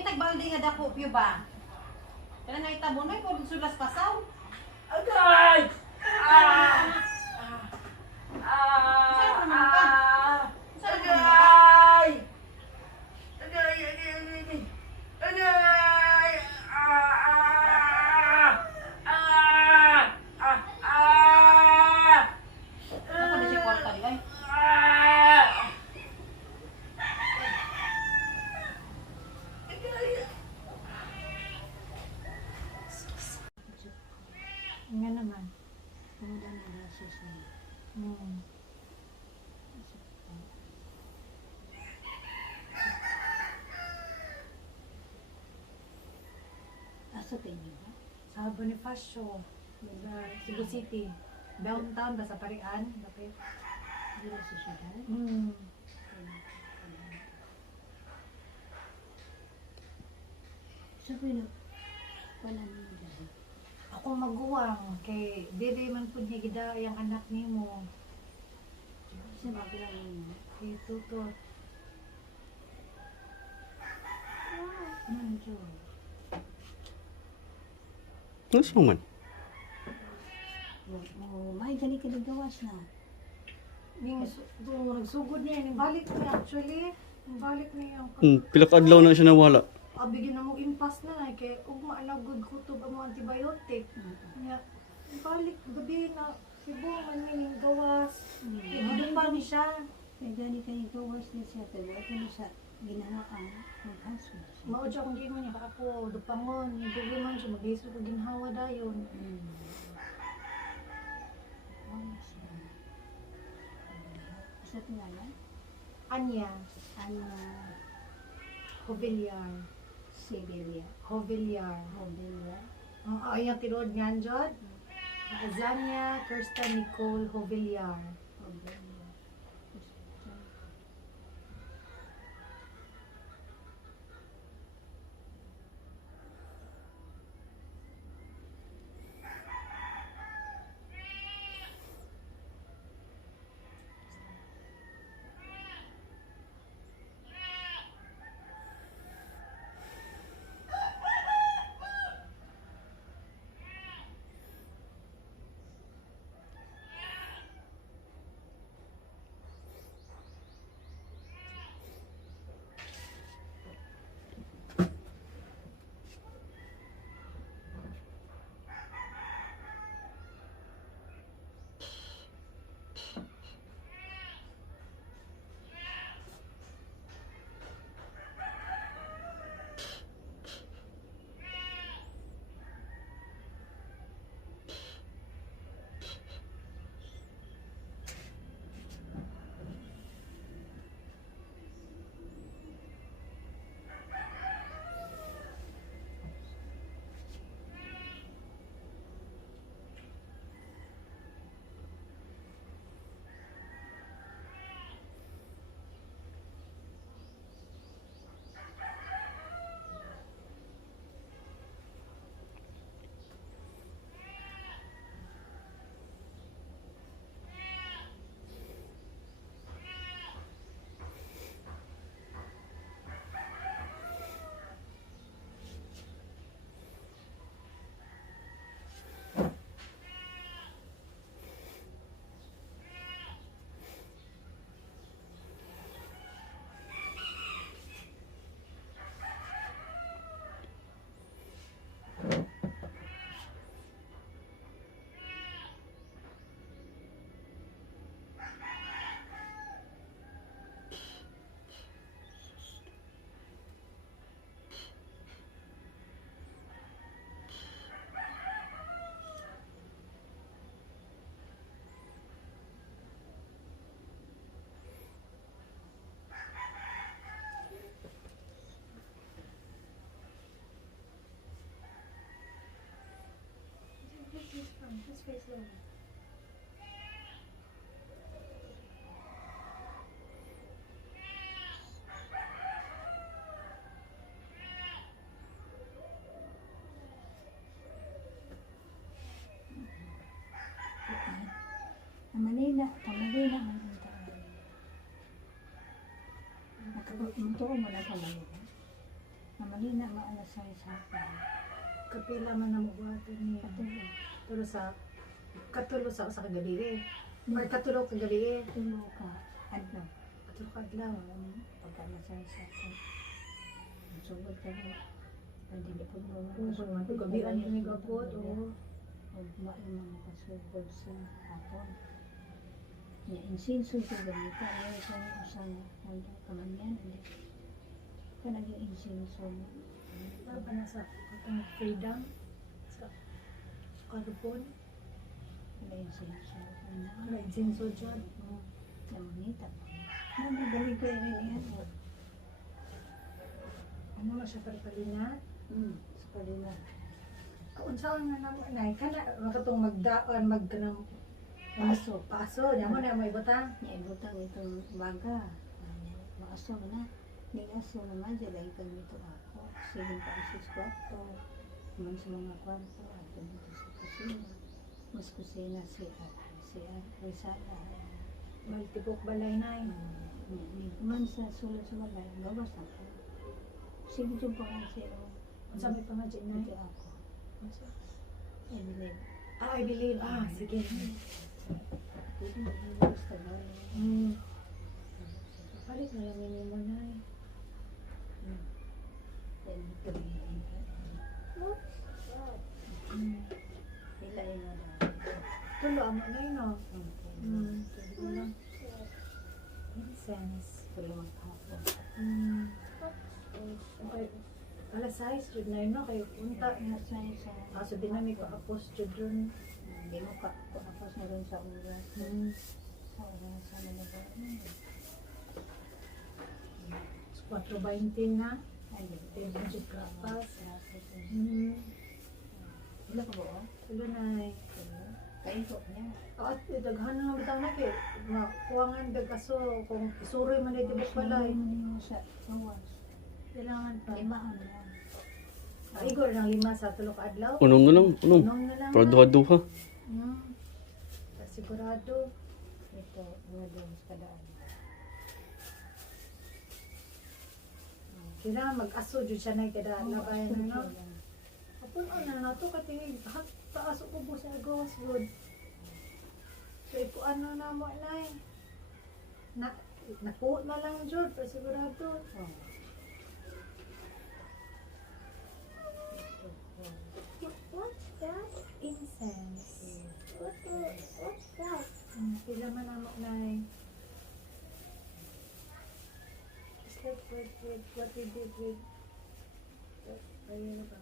May tagbaldi nga dako pyo ba? Kaya nga itabo na ikaw sulas pasaw. Agay! Saan ka naman ka? Saan ka naman ka? Agay! Agay! Agay! Agay! Ako na siya kwarta di ay. Nga naman. Wala na rasos na. Hmm. Asa kayo ba? Sa Bonifacio, sa Cebu City. Downtown ba sa Parian? Bakit? Dila sa syudad? Hmm. Sabi na, wala naman dahil. Ako maguwang kay dili man pud niya gida yang anak nimo. Sa maglang mo. Kay tutot. Manjo. Gusto man. May gani ka gawas na. Ning nagsugod niya ning balik niya actually. Ning balik niya ang Pila ka adlaw na siya nawala. abigin na mo impas na kay ug maalagod kutob ang mga antibiotic. Nya balik gabi na Cebu man ning gawas. Gidun pa ni siya. May gani ka gawas na siya. Tawa ko na sa ginawaan. Maghaso siya. Mao siya kung gingon niya ako dupangon, hindi man siya maghiso ko ginhawa dayon. Wala siya. Sa tingala? Anya Ano? Hovillar. Siberia. Hovillar. Hobelia. Ang ayang tinuod niyan jud. Azania Kirsten Nicole Hovillar. Hobelia. His face low. Manila ang Munto mo na sa Manila. Namalina maalasay sa akin. Kapila man na mabuhaton niya. Katulo. Katulo sa usa ka gabi. Or katulo ka gabi. Tulo ka. Adlaw. Katulo ka adlaw. Pagkalasay sa akin. Sugod ka rin. Pwede di po mo. Kung man to gabi ang gabot o Huwag maimang kasugod sa hapon. Ya, insinso ko ganito. Ayaw ko yung usang handa kamanyan. Hindi. Ka naging insinso mo. para pa na sa katong freedom sa karupon. Wala insinso. Wala insinso dyan. Namanita. Nagagaling ko yun yan. Ano na siya paripalina? Sa kalina. Kaunsaon na naman na kana makatong magdaon magkanang Paso. paso nya mo na may butang. Niya ibutang itong baga. Maaso na. Nilaso naman siya dahil kami ito ako. Sige pa asis kwarto. Naman sa mga kwarto. At dito sa kusina. Mas kusina si Rizala. Maltipok balay na. Man sa sulat-sulat. Gawas ako. Sige dyan po nga siya. Unsa may pangadya na? Hindi ako. I believe. I believe. Sige. Pwede mag-iwas ka ba? Palit na lang yun mo na. Then, tuloy. Nila yun na daw. Tulo amo na yun, no? Okay. Tulo lang. Incense. Tulungan kahapon. Okay. Alas 6, jud na yun, no? Kaya punta. Sa Kaso din na may paapos, jud dun. Hindi mo ka tapos na rin sa oras. Sa oras sa malabar. 4:20 na. Ayun. Kaya jud kapas. Ilan ka ba? Tulo na. Kayo ko niya. At daghan na bitaw na kay makuwangan dag kaso kung isuroy man ay tibok balay. Mo sa oras. Kailangan pa. Limaan na. Igor ng 5 sa tulo ka adlaw. Unong na lang, unong. Unong na lang. Para duha-duha. Sigurado. Ito, mga doon sa kadaan. Kailangan mag-aso jud siya na kada labay na no. Apon na na to kati taas ko po sa agos good. So ipo ano na mo nay. Nakuha na lang jud para sigurado. What's that? Incense. What's that? Pila man na mo nay. It's like what we did with ayun na ba?